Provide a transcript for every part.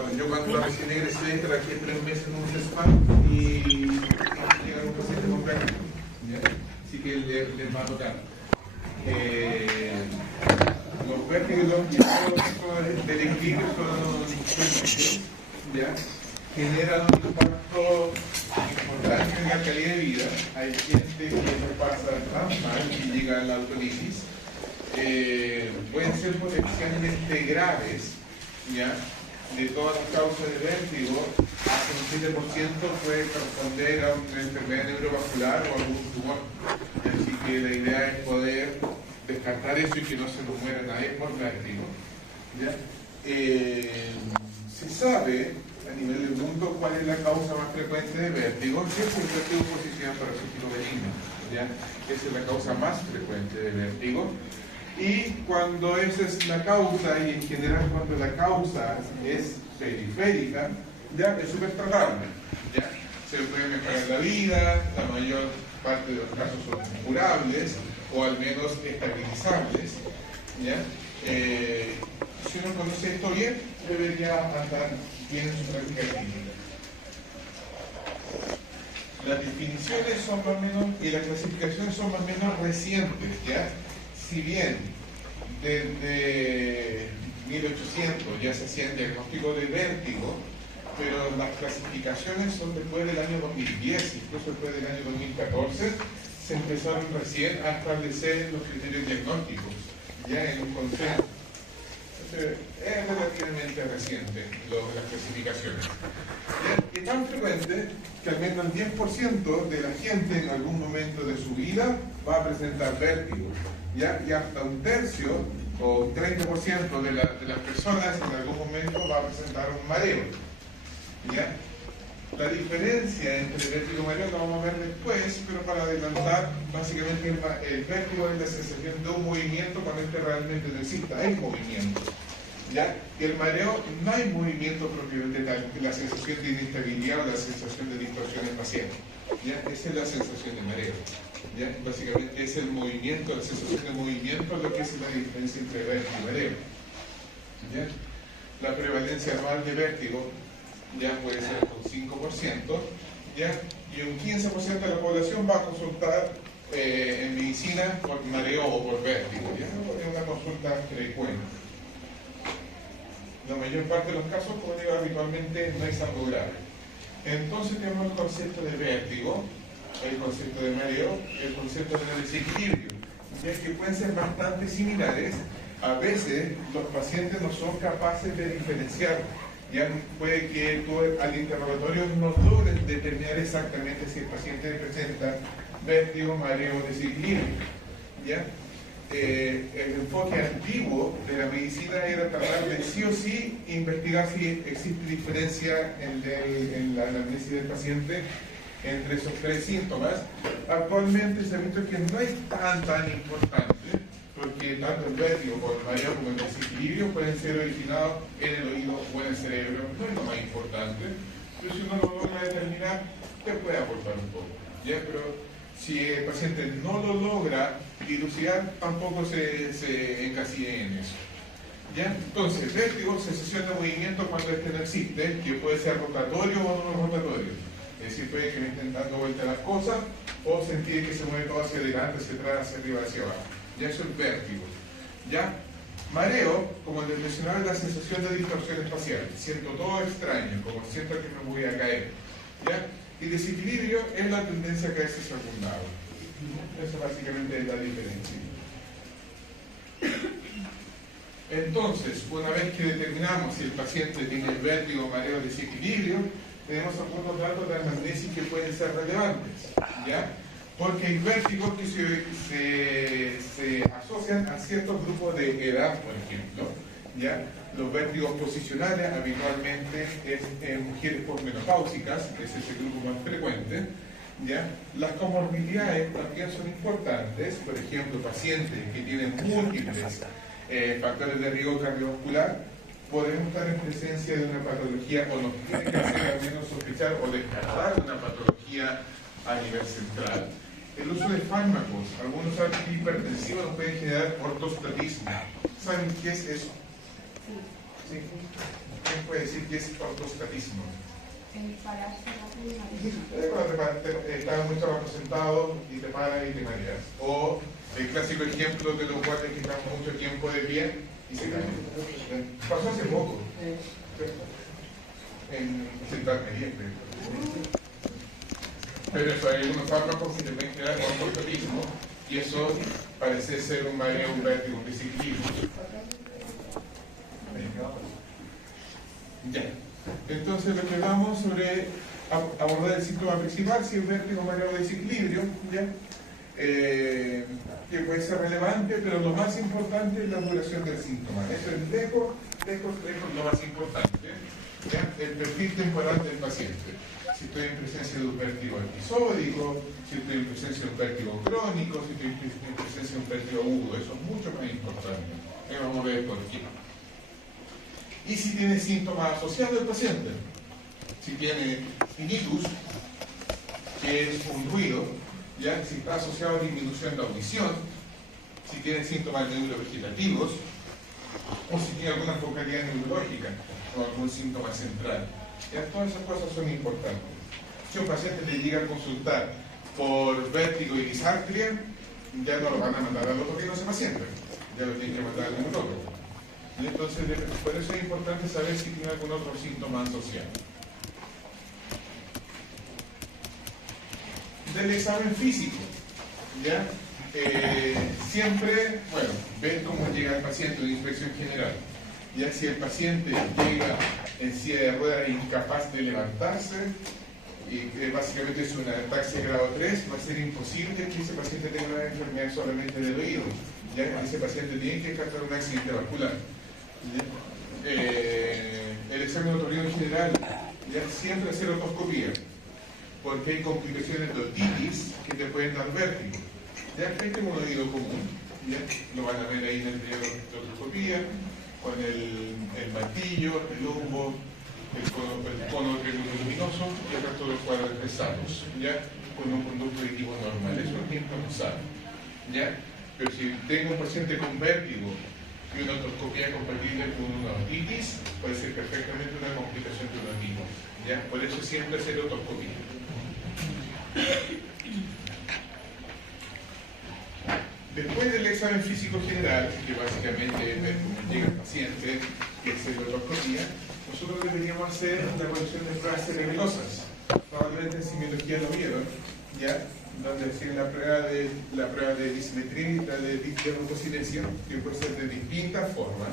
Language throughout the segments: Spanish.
Bueno, yo cuando recién egresé trabajé 3 meses en un CESFAM y llegaron un paciente con vértigo, ¿ya? Así que les va a tocar. Los vértigos y los del equilibrio son fuertes, ¿ya? Generan un impacto importante en la calidad de vida. Hay gente que se pasa tan mal y llega a la autolisis. Pueden ser potencialmente graves, ¿ya? De todas las causas de vértigo, hasta un 7% puede corresponder a una enfermedad neurovascular o algún tumor. Así que la idea es poder descartar eso y que no se nos muera nadie por vértigo, ¿ya? Se sabe a nivel del mundo cuál es la causa más frecuente de vértigo, que es el vértigo positivo parasítico benigno, ¿ya? Esa es la causa más frecuente de vértigo. Y cuando esa es la causa, y en general cuando la causa es periférica, ya es súper tratable, ¿ya? Se puede mejorar la vida, la mayor parte de los casos son curables o al menos estabilizables, ¿ya? Si uno conoce esto bien, debería andar bien en su práctica clínica. Las definiciones son más o menos y las clasificaciones son más o menos recientes, ¿ya? Si bien desde 1800 ya se hacían diagnósticos de vértigo, pero las clasificaciones son después del año 2010, incluso después del año 2014, se empezaron recién a establecer los criterios diagnósticos, ya en un consenso. Entonces, es relativamente reciente las clasificaciones. Y es tan frecuente que al menos el 10% de la gente en algún momento de su vida va a presentar vértigo. ¿Ya? Y hasta un tercio o un 30% de las personas en algún momento va a presentar un mareo. ¿Ya? La diferencia entre vértigo y mareo la vamos a ver después, pero para adelantar, básicamente el vértigo es la sensación de un movimiento cuando este realmente no existe, hay movimiento. ¿Ya? Y el mareo no hay movimiento propiamente tal, la sensación de inestabilidad o la sensación de distorsión espacial. ¿Ya? Esa es la sensación de mareo. ¿Ya? Básicamente es el movimiento, la sensación de movimiento lo que es la diferencia entre vértigo y mareo. ¿Ya? La prevalencia anual de vértigo ya puede ser un 5%, ¿ya? Y un 15% de la población va a consultar en medicina por mareo o por vértigo, ¿ya? Es una consulta frecuente. La mayor parte de los casos, como digo, habitualmente no es algo grave. Entonces tenemos el concepto de vértigo, el concepto de mareo, el concepto de desequilibrio, ya que pueden ser bastante similares. A veces los pacientes no son capaces de diferenciar. Ya puede que tú al interrogatorio no logres determinar exactamente si el paciente presenta vértigo, mareo o desequilibrio. ¿Ya? El enfoque antiguo de la medicina era tratar de sí o sí investigar si existe diferencia en la anamnesis del paciente entre esos 3 síntomas. Actualmente se ha visto que no es tan importante, porque tanto el vértigo como el mareo como el desequilibrio pueden ser originados en el oído o en el cerebro. No es lo más importante, pero si uno lo logra determinar, te puede aportar un poco. ¿Ya? Pero si el paciente no lo logra dilucidar, tampoco se encasille en eso. ¿Ya? Entonces, vértigo, sensación de movimiento cuando este no existe, que puede ser rotatorio o no rotatorio. Es decir, puede que me estén dando vuelta las cosas o sentir que se mueve todo hacia adelante, hacia atrás, hacia arriba, hacia abajo. Ya eso es vértigo. ¿Ya? Mareo, como les mencionaba, es la sensación de distorsión espacial. Siento todo extraño, como siento que me voy a caer. ¿Ya? Y desequilibrio es la tendencia a caerse hacia algún lado. Eso básicamente es la diferencia. Entonces, una vez que determinamos si el paciente tiene vértigo, mareo o desequilibrio, tenemos algunos datos de anamnesis que pueden ser relevantes, ¿ya? Porque hay vértigos que se asocian a ciertos grupos de edad, por ejemplo, ¿ya? Los vértigos posicionales habitualmente es en mujeres posmenopáusicas, que es ese grupo más frecuente, ¿ya? Las comorbilidades también son importantes, por ejemplo, pacientes que tienen múltiples factores de riesgo cardiovascular, podemos estar en presencia de una patología o nos tiene que hacer al menos sospechar o descartar una patología a nivel central. El uso de fármacos, algunos antihipertensivos nos pueden generar ortostatismo. ¿Saben qué es eso? ¿Sí? ¿Quién puede decir qué es ortostatismo? El pararse rápido y Cuando estás mucho rato sentado y te paras y te mareas. O el clásico ejemplo de los guardias que están mucho tiempo de pie y se caen. Pasó hace poco. En Central Medellín. Pero eso hay unos fármacos que te pueden generar ortostatismo y eso parece ser un mareo, un vértigo, un desequilibrio. Ya. Entonces lo que vamos sobre abordar el síntoma principal, si es vértigo, mareo, desequilibrio, ¿ya? Que puede ser relevante, pero lo más importante es la duración del síntoma. Eso es lejos lo más importante, ¿ya? El perfil temporal del paciente. Si estoy en presencia de un vértigo episódico, si estoy en presencia de un vértigo crónico, si estoy en presencia de un vértigo agudo, eso es mucho más importante. Vamos a ver por qué. Y si tiene síntomas asociados el paciente, si tiene tinnitus, que es un ruido, ¿ya? Si está asociado a disminución de audición, si tiene síntomas neurovegetativos, o si tiene alguna focalidad neurológica o algún síntoma central. ¿Ya? Todas esas cosas son importantes. Si un paciente le llega a consultar por vértigo y disartria, ya no lo van a mandar al otorrino a ese paciente, ya lo tienen que mandar al neurólogo. Entonces, por eso es importante saber si tiene algún otro síntoma asociado. Del examen físico, ¿ya? Siempre, bueno, ven cómo llega el paciente de inspección general. Ya si el paciente llega en silla de ruedas incapaz de levantarse, y que básicamente es una ataxia grado 3, va a ser imposible que ese paciente tenga una enfermedad solamente del oído. Ya ese paciente tiene que descartar un accidente vascular. El examen otorrino en general, ya siempre hacer otoscopía, porque hay complicaciones de otitis que te pueden dar vértigo. Ya que tengo un oído común, ya lo van a ver ahí en el video de otoscopía, con el martillo, el lumbo, el cono luminoso y el resto de los cuadros pesados, ya con un conducto auditivo normal. Eso es bien usado, ya. Pero si tengo un paciente con vértigo y una otoscopía compatible con una otitis, puede ser perfectamente una complicación de uno mismo, ya. Por eso siempre hacer otoscopía. Después del examen físico general, que básicamente es ver cómo llega el paciente, que es la otoscopía, nosotros deberíamos hacer la evaluación de pruebas cerebelosas. Probablemente en semiología lo vieron, ¿ya? Donde hacían la prueba de disimetría y la de rotocinesia, que puede ser de distintas formas.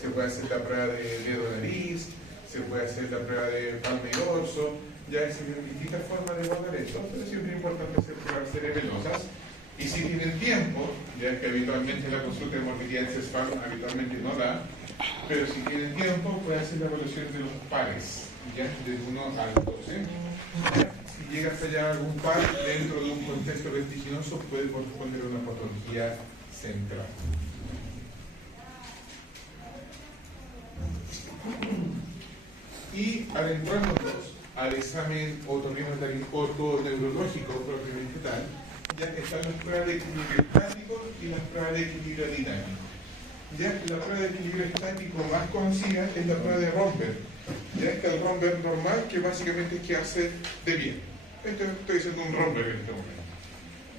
Se puede hacer la prueba de dedo nariz, se puede hacer la prueba de palma y dorso, ya existen distintas formas de evaluar esto, pero siempre es importante hacer pruebas cerebelosas. Y si tienen tiempo, ya que habitualmente la consulta de morbilidad encefal habitualmente no da, pero si tienen tiempo, pueden hacer la evaluación de los pares, ya de 1 al 12. Si llega a fallar algún par dentro de un contexto vertiginoso, puede corresponder a una patología central. Y adentrándonos al examen otoneurológico propiamente tal, ya están las pruebas de equilibrio estático y las pruebas de equilibrio dinámico. Ya la prueba de equilibrio estático más conocida es la prueba de Romberg. Ya está el Romberg normal, que básicamente es quedarse de pie. Estoy haciendo un Romberg en este momento.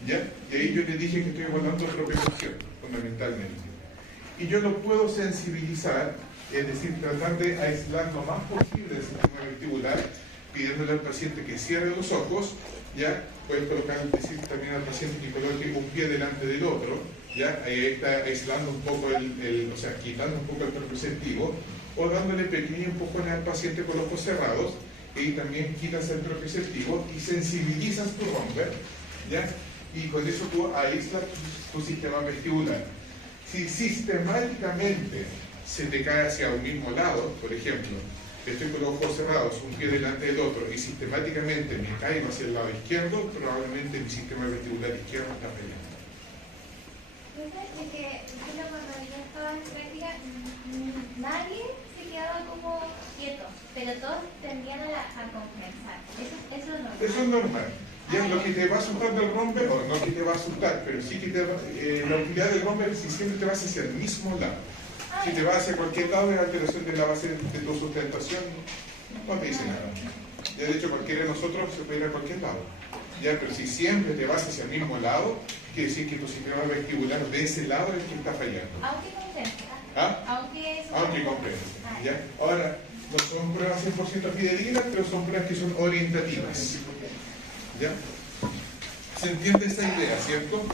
¿Ya? Y ahí yo les dije que estoy evaluando propiocepción, fundamentalmente. Y yo lo puedo sensibilizar, es decir, tratar de aislar lo más posible del sistema vestibular, pidiéndole al paciente que cierre los ojos. ¿Ya? Puedes colocar, decir también al paciente que coloque un pie delante del otro, ¿ya? Ahí está aislando un poco o sea, quitando un poco el propioceptivo, o dándole pequeños empujones al paciente con los ojos cerrados, y también quitas el propioceptivo y sensibilizas tu Romberg, ¿ya? Y con eso tú aíslas tu sistema vestibular. Si sistemáticamente se te cae hacia un mismo lado, por ejemplo, estoy con los ojos cerrados, un pie delante del otro, y sistemáticamente me caigo hacia el lado izquierdo, probablemente mi sistema vestibular izquierdo está fallando. Es que cuando yo estaba en práctica, nadie se quedaba como quieto, pero todos tendían a compensar. Eso es normal. Eso es normal. Ya, lo que te va a asustar del Romberg, o no que te va a asustar, pero sí que la utilidad del Romberg es si siempre te vas hacia el mismo lado. Si te vas hacia cualquier lado es alteración de la base de tu sustentación, no te dice nada. Ya, de hecho, cualquiera de nosotros se puede ir a cualquier lado. Ya, pero si siempre te vas hacia el mismo lado, quiere decir que tu sistema vestibular de ese lado es el que está fallando. Aunque compensa. ¿Ah? Aunque compensa. ¿Ya? Ahora, no son pruebas 100% fidedignas, pero son pruebas que son orientativas. ¿Ya? ¿Se entiende esa idea, cierto?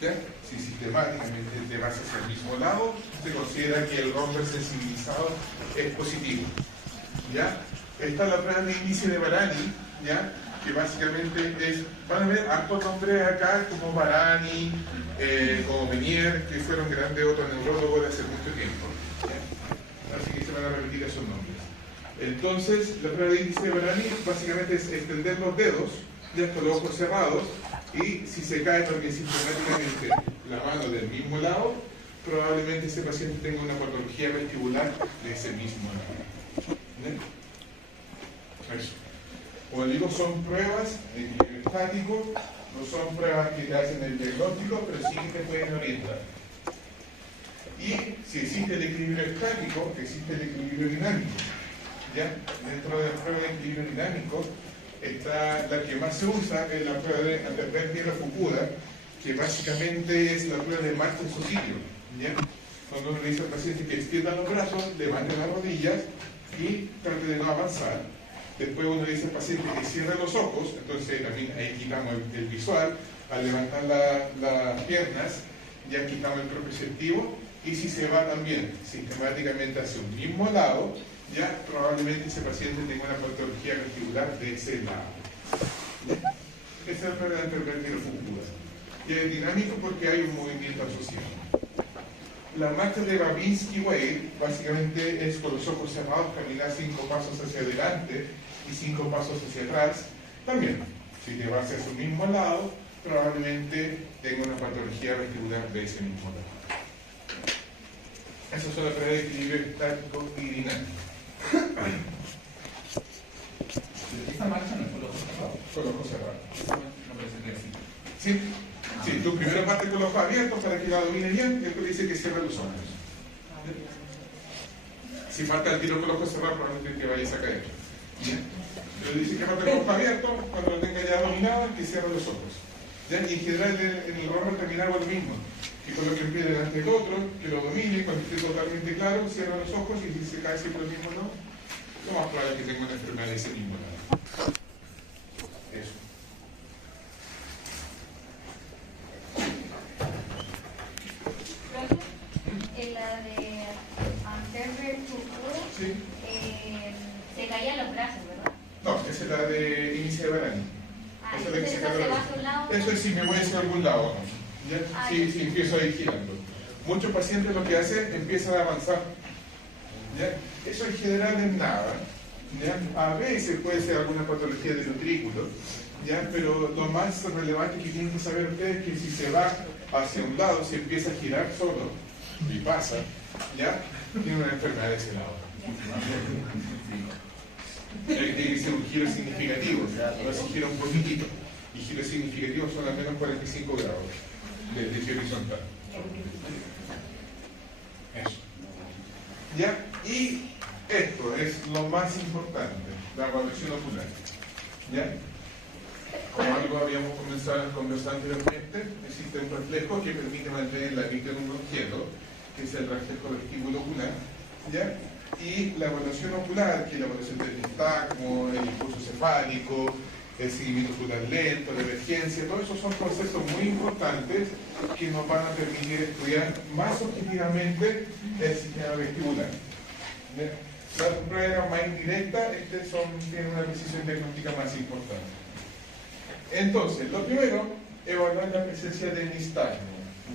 ¿Ya? Si sistemáticamente te vas hacia el mismo lado, se considera que el romper sensibilizado es positivo. ¿Ya? Esta es la prueba de índice de Barani, ¿ya? Que básicamente es, van a ver hartos nombres acá como Barani, como Menier, que fueron grandes otoneurólogos de hace mucho tiempo. ¿Ya? Así que se van a repetir esos nombres. Entonces, la prueba de índice de Barani básicamente es extender los dedos, ya con los ojos cerrados, y si se cae también sistemáticamente la mano del mismo lado, probablemente ese paciente tenga una patología vestibular de ese mismo lado. ¿Ya? Eso. Como digo, son pruebas de equilibrio estático, no son pruebas que te hacen el diagnóstico, pero sí que te pueden orientar. Y si existe el equilibrio estático, existe el equilibrio dinámico. ¿Ya? Dentro de la prueba de equilibrio dinámico está la que más se usa, es la prueba de Anderberg-Fukuda, que básicamente es la prueba de marcha en su sitio. ¿Ya? Cuando uno le dice al paciente que extienda los brazos, levante las rodillas y trate de no avanzar. Después uno le dice al paciente que cierre los ojos, entonces también ahí quitamos el visual, al levantar las piernas, ya quitamos el proprioceptivo, y si se va también sistemáticamente hacia un mismo lado, ya probablemente ese paciente tenga una patología vestibular de ese lado. Esa es la prueba de Anderberg-Fukuda. Y es dinámico porque hay un movimiento asociado. La marcha de Babinski-Weil básicamente es con los ojos cerrados caminar 5 pasos hacia adelante y 5 pasos hacia atrás. También, si te vas hacia su mismo lado, probablemente tenga una patología vestibular de ese mismo lado. Esas son las pruebas de equilibrio estático y dinámico. Esta marcha no es con los ojos cerrados. Con los ojos cerrados. No parece que así. ¿Sí? Sí, tú primero partes con los ojos abiertos para que la domine bien, y después dice que cierra los ojos. Si falta el tiro con los ojos cerrados, probablemente te vayas a caer. ¿Bien? Pero dice que parte con los ojos abiertos, cuando lo tenga ya dominado, que cierra los ojos. ¿Ya? Y en general en el rover terminamos lo mismo. Que coloque el pie delante del otro, que lo domine, cuando esté totalmente claro, cierra los ojos y si se cae siempre el mismo lado, lo más probable es que tenga una enfermedad de ese mismo lado. Eso. En la de Anderberg-Fukuda, ¿Sí? se caían los brazos, ¿verdad? No, esa es la de índice de Barani. Ah, Esa es la que entonces se eso cae se los va brazos. hacia un lado. Eso es si me voy hacia algún lado, ¿no? ¿Ya? Ah, Sí, ya. sí, empiezo ahí girando. Muchos pacientes lo que hacen, empiezan a avanzar. ¿Ya? Eso en general es nada. ¿Ya? A veces puede ser alguna patología del utrículo, ¿ya? Pero lo más relevante que tienen que saber ustedes es que si se va hacia un lado, se empieza a girar solo, y pasa, ¿ya? Tiene una enfermedad de ese lado. Tiene que ser un giro significativo, no se gira un poquitito. Y giros significativos son al menos 45 grados de eje horizontal. Eso. ¿Ya? Y esto es lo más importante, la evaluación ocular. ¿Ya? Como algo habíamos comenzado a conversar anteriormente, existe un reflejo que permite mantener la vista en un objeto, que es el reflejo vestíbulo ocular. ¿Ya? Y la evaluación ocular, que es la evaluación del nistagmo, el impulso cefálico, el seguimiento ocular lento, la emergencia, todos esos son conceptos muy importantes que nos van a permitir estudiar más objetivamente el sistema vestibular. La prueba más indirecta, tiene una precisión diagnóstica más importante. Entonces, lo primero, evaluar la presencia del nistagmo.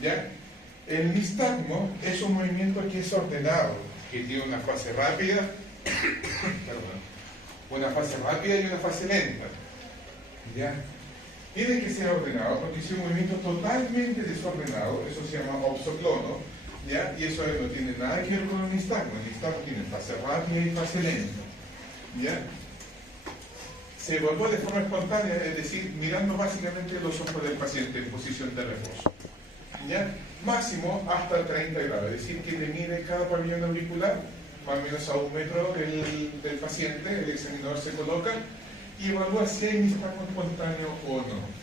¿Ya? El nistagmo es un movimiento que es ordenado, que tiene una fase rápida, una fase rápida y una fase lenta. ¿Ya? Tiene que ser ordenado, porque si es un movimiento totalmente desordenado, eso se llama obsoclono, ¿ya? Y eso no tiene nada que ver con el nistagmo. El nistagmo tiene fase rápida y fase lenta. ¿Ya? Se evaluó de forma espontánea, es decir, mirando básicamente los ojos del paciente en posición de reposo. ¿Ya? máximo hasta 30 grados, es decir, que le mide cada pabellón auricular, más o menos a 1 metro del paciente. El examinador se coloca y evalúa si hay nistagmo espontáneo o no.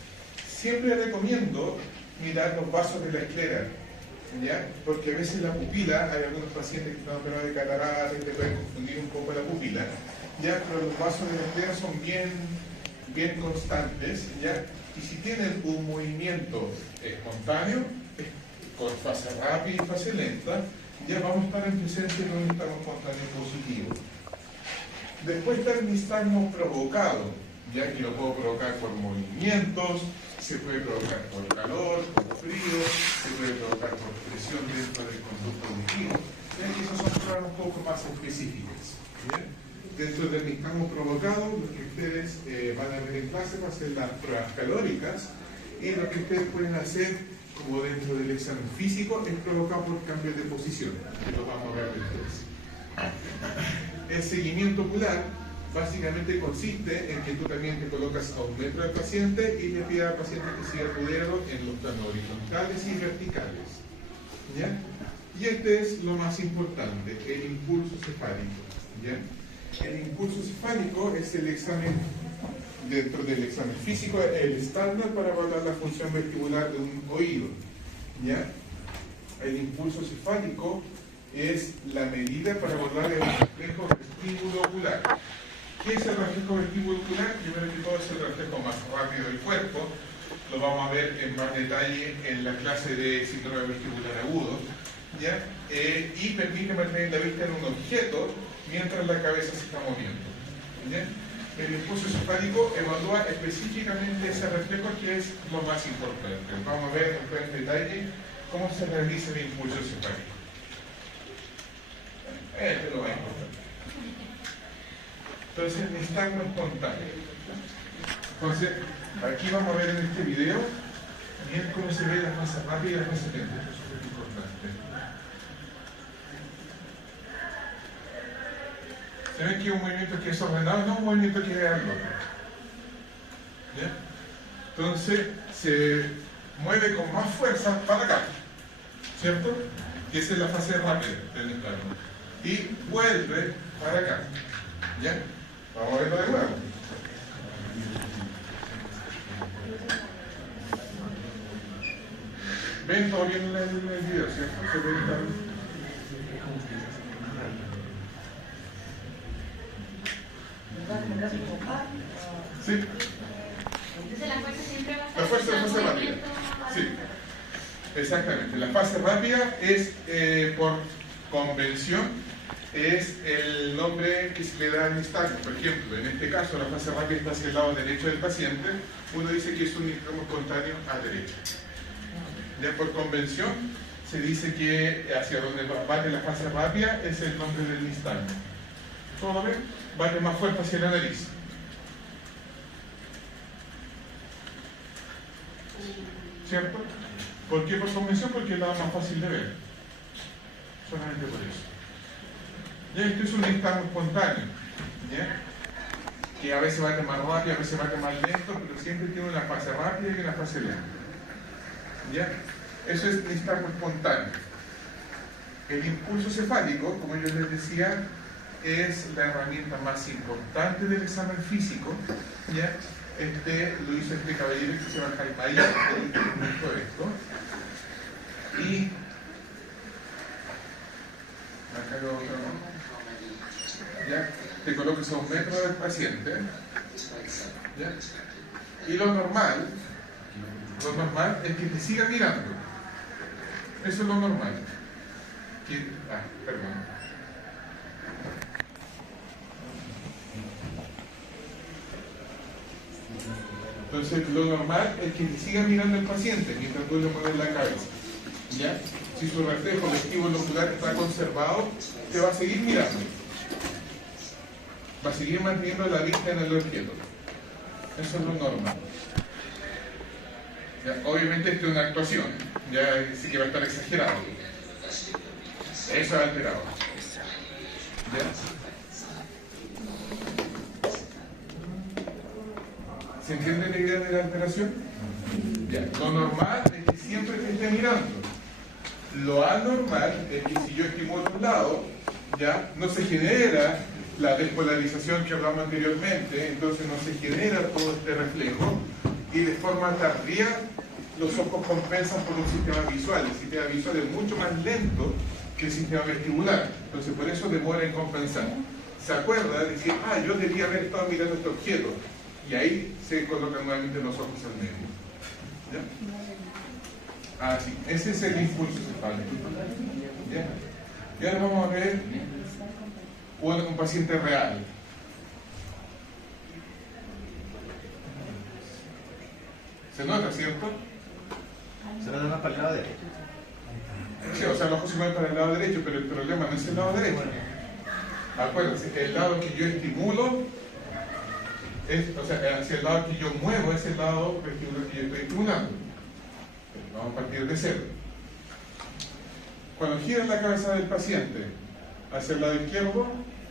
Siempre recomiendo mirar los vasos de la esclera, ¿ya? Porque a veces la pupila, hay algunos pacientes que están operados de catarata y te pueden confundir un poco la pupila, ¿ya? Pero los vasos de la esclera son bien constantes, ¿ya? Y si tienen un movimiento espontáneo, con fase rápida y fase lenta, ya vamos a estar en presencia de un nistagmo espontáneo positivo. Después está el nistagmo provocado, ya que lo puedo provocar por movimientos, se puede provocar por calor, por frío, se puede provocar por presión dentro del conducto auditivo. Ya que esas son pruebas un poco más específicas. ¿Bien? Dentro del nistagmo provocado, lo que ustedes van a ver en clase va a ser las pruebas calóricas, y lo que ustedes pueden hacer, como dentro del examen físico, es provocar por cambio de posición, que lo vamos a ver después. El seguimiento ocular básicamente consiste en que tú también te colocas a 1 metro del paciente y le pides al paciente que siga tu dedo en los planos horizontales y verticales. ¿Ya? Y este es lo más importante, el impulso cefálico. ¿Ya? El impulso cefálico es el examen, dentro del examen físico, el estándar para evaluar la función vestibular de un oído. ¿Ya? El impulso cefálico es la medida para evaluar el reflejo vestíbulo ocular. ¿Qué es el reflejo vestíbulo ocular? Primero que todo es el reflejo más rápido del cuerpo. Lo vamos a ver en más detalle en la clase de síndrome vestibular agudo. ¿Ya? Y permite mantener la vista en un objeto mientras la cabeza se está moviendo. ¿Ya? El impulso cefálico evalúa específicamente ese reflejo, que es lo más importante. Vamos a ver después en detalle cómo se realiza el impulso cefálico. Este es lo más importante. Entonces, el nistagmo espontáneo. Entonces, aquí vamos a ver en este video bien cómo se ve la fase rápida y la fase lenta. Esto es súper importante. ¿Se ven que un movimiento que es ordenado? No un movimiento que es al otro. ¿Ya? Entonces, se mueve con más fuerza para acá, ¿cierto? Que esa es la fase rápida del nistagmo. Y vuelve para acá. ¿Ya? Vamos a verlo de nuevo. ¿Ven todo bien en el video, cierto? ¿Se ve bien? Sí. Entonces la fuerza siempre va a ser La fuerza es fase rápida. Sí. Exactamente. La fase rápida es, por convención, es el nombre que se le da al nistagmo. Por ejemplo, en este caso, la fase rápida está hacia el lado derecho del paciente. Uno dice que es un nistagmo espontáneo a derecha. Ya por convención, se dice que hacia donde bate la fase rápida es el nombre del nistagmo. ¿Cómo lo ven? Bate más fuerte hacia la nariz. ¿Cierto? ¿Por qué por convención? Porque es la más fácil de ver. Solamente por eso. Ya, esto es un nistagmo espontáneo, ¿ya? Que a veces va más rápido, a veces va más lento, pero siempre tiene una fase rápida y una fase lenta. ¿Ya? Eso es nistagmo espontáneo. El impulso cefálico, como yo les decía, es la herramienta más importante del examen físico. ¿Ya? Lo hizo este caballero que se llama Jaime Mayer, él inventó esto. Y acá lo otro, ¿no? ¿Ya? Te colocas a 1 metro del paciente. ¿Ya? Y lo normal es que te siga mirando. Eso es lo normal. Perdón. Entonces, lo normal es que te siga mirando el paciente mientras tú le mueves la cabeza. ¿Ya? Si su reflejo vestíbulo ocular está conservado, te va a seguir mirando. Va a seguir manteniendo la vista en el objeto. Eso es lo normal. ¿Ya? Obviamente esto es una actuación, ya sí que va a estar exagerado. Eso es alterado. ¿Ya? ¿Se entiende la idea de la alteración? Ya. Lo normal es que siempre te esté mirando. Lo anormal es que si yo estimulo un lado, ya no se genera la despolarización que hablamos anteriormente, entonces no se genera todo este reflejo y de forma tardía los ojos compensan por un sistema visual. El sistema visual es mucho más lento que el sistema vestibular, entonces por eso demora en compensar. Se acuerda de decir, yo debía haber estado mirando este objeto, y ahí se colocan nuevamente los ojos al medio. ¿Ya? Sí, ese es el impulso cefálico. ¿Ya? Y ahora vamos a ver un paciente real. ¿Se nota, cierto? Se nota más para el lado derecho. Sí, o sea, los ojos se mueven para el lado derecho, pero el problema no es el lado derecho. Acuérdense, el lado que yo estimulo, hacia el lado que yo muevo es el lado vestibular que yo estoy estimulando. Vamos a partir de cero. Cuando gira la cabeza del paciente hacia el lado izquierdo,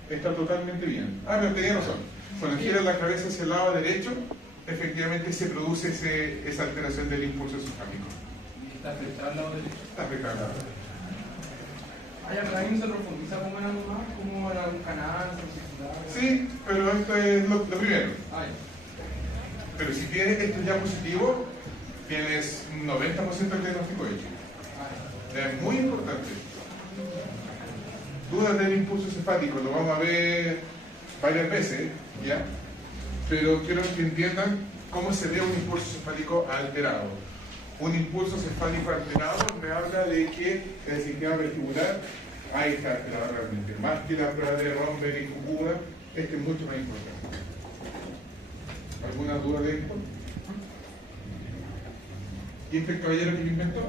está totalmente bien. Pero tenía razón. Cuando gira la cabeza hacia el lado derecho, efectivamente se produce esa alteración del impulso cefálico. ¿Está afectado al lado derecho? Está afectado al lado derecho. Pero ahí no se profundiza cómo era nomás, cómo era un canal, Sí, pero esto es lo primero. Ay. Pero si tienes esto ya positivo, tienes un 90% del diagnóstico hecho. Es muy importante. Dudas del impulso cefálico, lo vamos a ver varias veces, ¿ya? Pero quiero que entiendan cómo se ve un impulso cefálico alterado. Un impulso cefálico alterado me habla de que el sistema vestibular ahí está alterado realmente. Más que la prueba de Romberg y Fukuda, este es mucho más importante. ¿Alguna duda de esto? ¿Y este caballero que lo inventó?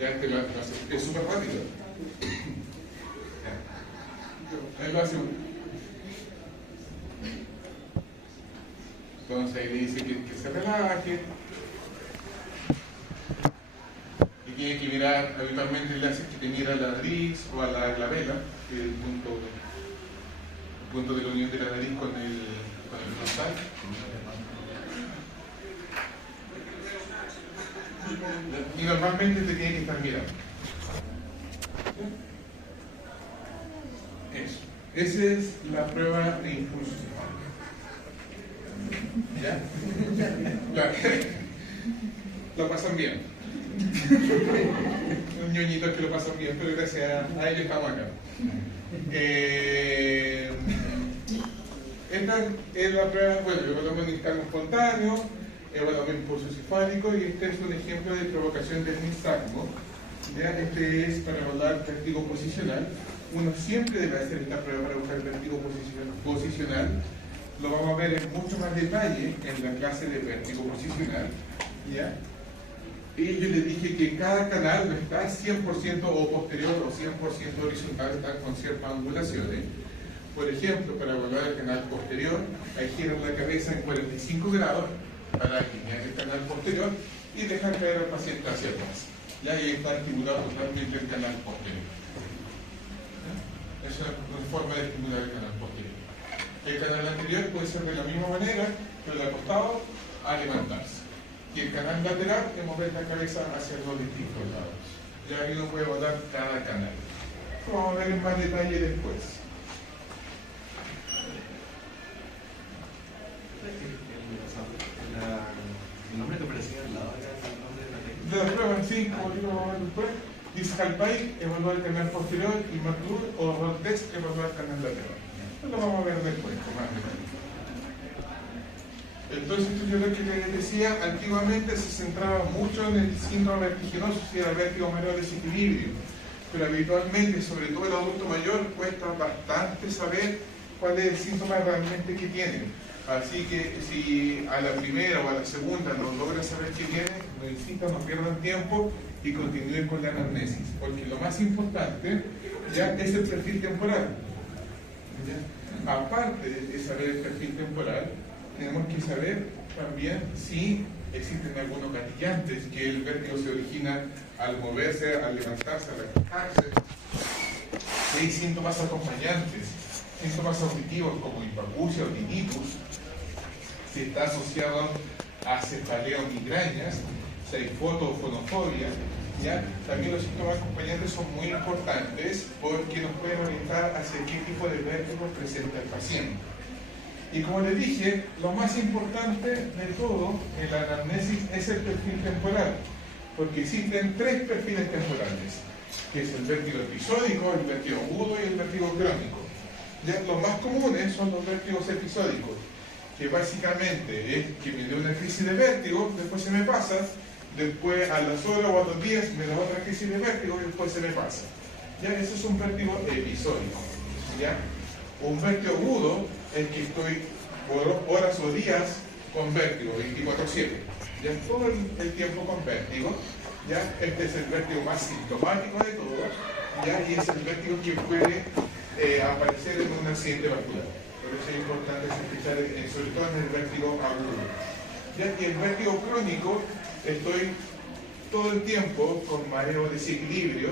Ya es súper rápido. Él lo hace. Entonces ahí le dice que se relaje. Y tiene que mirar, habitualmente le hace que te mira a la nariz o a la glabela, que es el punto de la unión de la nariz con el frontal. Y normalmente te tiene que estar mirando. Eso. Esa es la prueba de impulso cefálico. ¿Ya? Lo pasan bien. Un ñoñito que lo pasan bien, pero gracias a ellos estamos acá. Esta es la prueba, evaluamos el nistagmo espontáneo, evaluamos el impulso cefálico y este es un ejemplo de provocación del nistagmo. Este es para evaluar vértigo posicional. Uno siempre debe hacer esta prueba para buscar el vértigo posicional. Lo vamos a ver en mucho más detalle en la clase de vértigo posicional. ¿Ya? Y yo les dije que cada canal no está 100% o posterior o 100% horizontal, está con ciertas angulaciones. Por ejemplo, para evaluar el canal posterior, hay que girar la cabeza en 45 grados para alinear el canal posterior y dejar caer al paciente hacia atrás. Ya ahí está estimulado totalmente el canal posterior. Es una forma de estimular el canal posterior. El canal anterior puede ser de la misma manera, pero de acostado a levantarse. Y el canal lateral es mover la cabeza hacia los distintos lados. Ya ahí uno puede evaluar cada canal. Esto vamos a ver en más detalle después. El nombre que aparecía al lado era el nombre de la técnica. De la prueba en sí, como digo, vamos a ver después. Discalpay, evaluar el canal posterior, y McClure o Rodtest, evaluar el canal lateral. Esto lo vamos a ver después, con más detalle. Entonces, yo lo que les decía, antiguamente se centraba mucho en el síndrome vertiginoso, si era vértigo mayor desequilibrio, pero habitualmente, sobre todo el adulto mayor, cuesta bastante saber cuál es el síntoma realmente que tienen. Así que si a la primera o a la segunda no logran saber qué tienen, no insistan, no pierdan tiempo y continúen con la anamnesis, porque lo más importante ya es el perfil temporal. ¿Ya? Aparte de saber el perfil temporal, tenemos que saber también si existen algunos gatillantes, que el vértigo se origina al moverse, al levantarse, al acostarse. Si hay síntomas acompañantes, síntomas auditivos como hipacusia o tinnitus, si está asociado a cefalea o migrañas, si hay foto o fonofobia, ¿Ya? También los síntomas acompañantes son muy importantes porque nos pueden orientar hacia qué tipo de vértigo presenta el paciente. Y como les dije, lo más importante de todo en la anamnesis es el perfil temporal, porque existen tres perfiles temporales, que es el vértigo episódico, el vértigo agudo y el vértigo crónico. Ya, los más comunes son los vértigos episódicos, que básicamente es que me da una crisis de vértigo, después se me pasa, después a las horas o a los días me da otra crisis de vértigo y después se me pasa. Ya, eso es un vértigo episódico. ¿Ya? Un vértigo agudo es que estoy por horas o días con vértigo, 24/7. Ya todo el tiempo con vértigo. ¿Ya? Este es el vértigo más sintomático de todos, ¿ya? Y es el vértigo que puede aparecer en un accidente vascular. Por eso es importante sospechar, sobre todo en el vértigo agudo. ¿Ya? Y el vértigo crónico, estoy todo el tiempo con mareo o desequilibrio,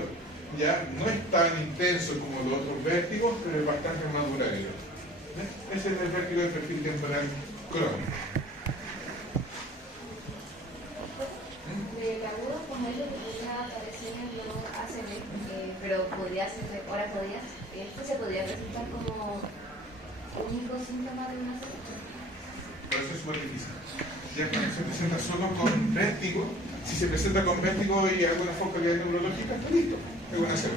ya no es tan intenso como los otros vértigos, pero es bastante más duradero. ¿Ya? Ese es el vértigo de perfil temporal crónico. El agudo, como es lo que podría aparecer en los ACV, pero podría ser de horas o días, ¿esto se podría presentar como único síntoma de una ACV? Por eso es súper difícil. Ya cuando se presenta solo con vértigo, si se presenta con vértigo y alguna focalidad neurológica, está listo, es una ACV.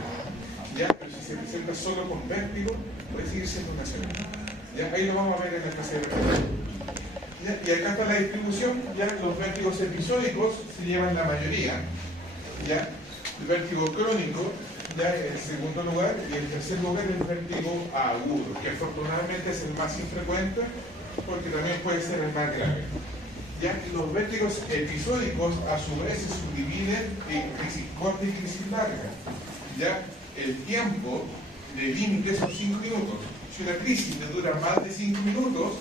Ya, pero si se presenta solo con vértigo, puede seguir siendo una ACV. Ya, ahí lo vamos a ver en la clase de vértigo. ¿Ya? Y acá está la distribución, ya los vértigos episódicos se llevan la mayoría, ya el vértigo crónico ya en segundo lugar, y en tercer lugar el vértigo agudo, que afortunadamente es el más infrecuente porque también puede ser el más grave. Ya los vértigos episódicos a su vez se subdividen en crisis corta y crisis larga. Ya el tiempo de límite son 5 minutos. Si una crisis me dura más de 5 minutos,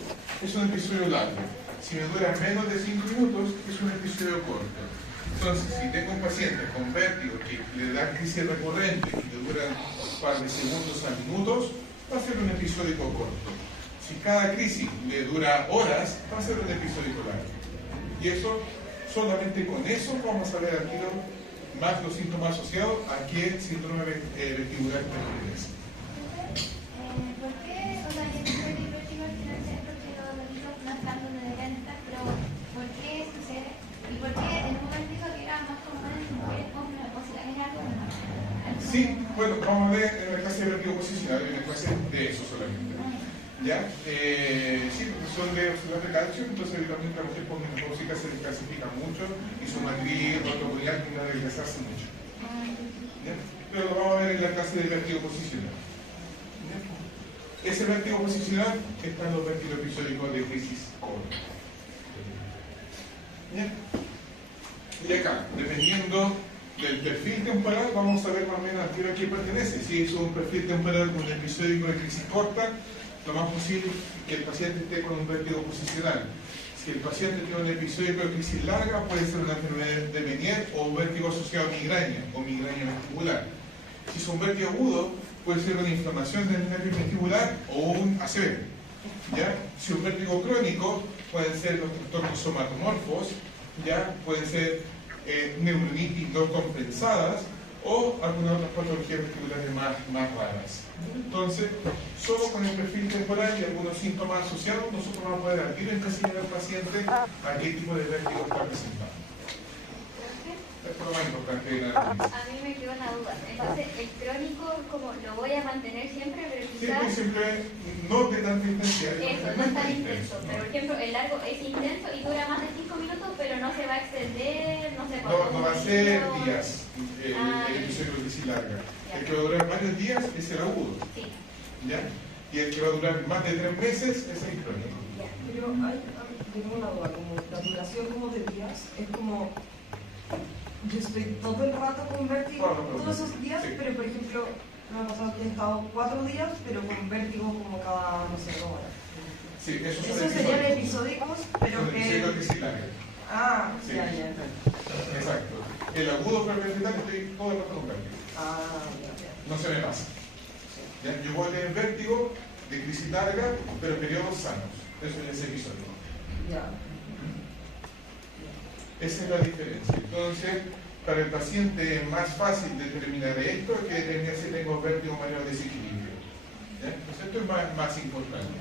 es un episodio largo. Si me dura menos de 5 minutos, es un episodio corto. Entonces, si tengo un paciente con vértigo que le da crisis recurrente, que le duran un par de segundos a minutos, va a ser un episodio corto. Si cada crisis le dura horas, va a ser un episodio largo. Y eso, solamente con eso vamos a ver al tiro más los síntomas asociados a qué síndrome vestibular pertenece. ¿Por qué? O sea, yo creo que el vértigo al final se porque los vértigos no están donde deberían estar, pero ¿por qué sucede? ¿Y por qué en un momento dijo que era más común en mujeres hombres? O si también es algo menor. Sí, bueno, vamos a ver en la clase de vértigo posicional, en la clase de eso solamente. ¿Ya? Sí, son de observar de calcio, entonces habitualmente la mujer con menopáusica se descalcifica mucho y su matriz rotopodial tiende a adelgazarse mucho. ¿Ya? Pero lo vamos a ver en la clase de vértigo posicional. Ese vértigo posicional está en los vértigos episódicos de crisis corta. Y acá, dependiendo del perfil temporal, vamos a ver más o menos a qué pertenece. Si es un perfil temporal con episódico de crisis corta, lo más posible es que el paciente esté con un vértigo posicional. Si el paciente tiene un episodio de crisis larga, puede ser una enfermedad de Meniere o un vértigo asociado a migraña o migraña vestibular. Si es un vértigo agudo, puede ser una inflamación del nervio vestibular o un ACV. ¿Ya? Si un vértigo crónico, pueden ser los trastornos somatomorfos, ¿ya? Pueden ser neuronitis no compensadas o algunas otras patologías vestibulares más raras. Entonces, solo con el perfil temporal y algunos síntomas asociados, nosotros vamos a poder al tiro encasillar al paciente a qué tipo de vértigo está presentando. Esto es lo más importante de la anamnesis. A mí me quedó una duda. Entonces, el crónico, como lo voy a mantener siempre, pero quizás... Siempre, no de tanta intensidad. Eso, no es tan intenso. Pero, por ejemplo, el largo es intenso y dura más de 5 minutos, pero no se va a extender, no sé No va a ser días el episodio de crisis larga. El que va a durar varios días es el agudo. Sí. ¿Ya? Y el que va a durar más de 3 meses es el crónico. Pero tengo una duda, como la duración como de días, es como, yo estoy todo el rato con vértigo, todos esos días, sí. pero por ejemplo, me ha pasado que he estado 4 días, pero con vértigo como cada, no sé, 2 horas. Sí, esos son Esos serían episódicos, pero son que... episodios de crisis larga. Ah, Sí. ya. Exacto. El agudo propiamente tal, estoy todo el rato con vértigo. Ah, ya. No se me pasa. ¿Ya? Yo voy a tener vértigo de crisis larga, pero periodos sanos. Eso es ese episodio. Ya. Esa es la diferencia. Entonces, para el paciente es más fácil determinar esto que determinar si tengo vértigo, mareo, desequilibrio. ¿Ya? Entonces esto es más importante.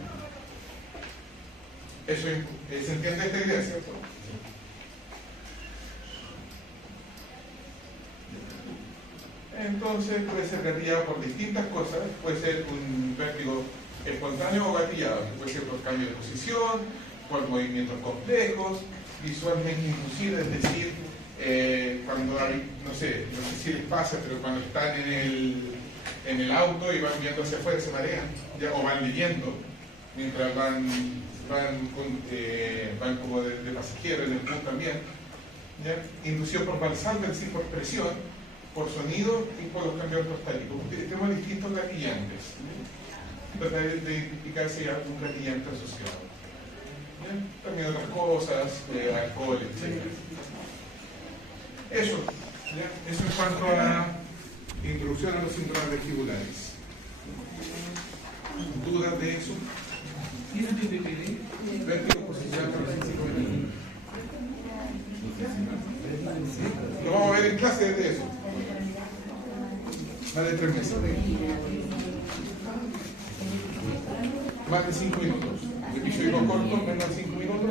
Eso, ¿se entiende esta idea, cierto? Entonces puede ser gatillado por distintas cosas, puede ser un vértigo espontáneo o gatillado, puede ser por cambio de posición, por movimientos complejos, visualmente inducido, es decir, cuando hay, no sé si les pasa, pero cuando están en el auto y van viendo hacia afuera se marean, ¿ya? O van leyendo mientras van como de pasajero en el bus también, ¿ya? Inducido por valsalva, es decir, por presión, por sonido y por los cambios ortostáticos. Tenemos distintos gatillantes. Tratar de identificar si hay algún gatillante asociado. ¿Ya? También otras cosas, alcohol, etc. Eso, ¿ya? Eso en cuanto a introducción a los síntomas vestibulares. ¿Dudas de eso? Vértigo posicional femenino. Lo vamos a ver en clase de eso. Más de 3 meses. Más de 5 minutos. Episodio corto, menos de 5 minutos.